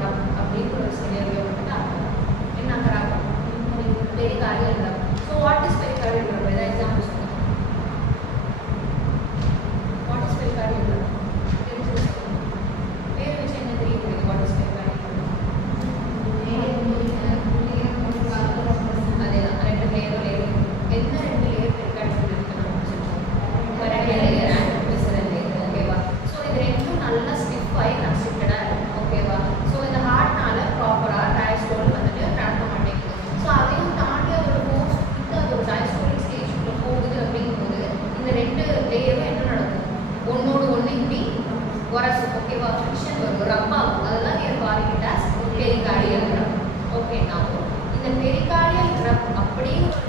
ட்ரப் அப்படின்ற ஒரு சினேரியோ வந்து ஆகும். என்ன ஆகிறாங்க? Pericardial rub. So what is pericardial rub? ஏதாவது எக்ஸாம்பிள் சொல்லுங்க. What is pericardial rub? தெரிஞ்சு சொல்லுங்க. வேறு விஷயம் என்ன தெரியுது? What is pericardial rub? அதேதான், 2 லேயர். எந்த 2 லேயர் பெரிகார்டியல் இருக்குன்னு நம்ம சொல்லுவோம். Pericardial layer and visceral layer. ஓகேவா? ஸோ இது ரெண்டும் நல்லா ஸ்டிஃப் ஆகி கன்ஸ்ட்ரக்டடாக இருக்கும். ஓகேவா? ஸோ இந்த ஹார்ட்னால ப்ராப்பராக டயஸ்டோல் வந்துட்டு நடக்க மாட்டேங்குது. ஸோ அதையும் தாண்டி அதோட ஃபோர்ஸ் கொடுத்து அது ஒரு டயஸ்டோலிக் ஸ்டேஜுக்குள்ள போகுது அப்படிங்கும்போது இந்த 2 லேயரும் என்ன நடக்கும்? ஒன்னோடு ஒன்று இப்படி உரசும். ஓகேவா? ஃபிக்ஷன் வரும், ரப் ஆகும். அதெல்லாம் நீ calling it as pericardial ட்ரப். Okay, நான் இந்த பெரிகார்டியல் ட்ரப் அப்படிங்கிற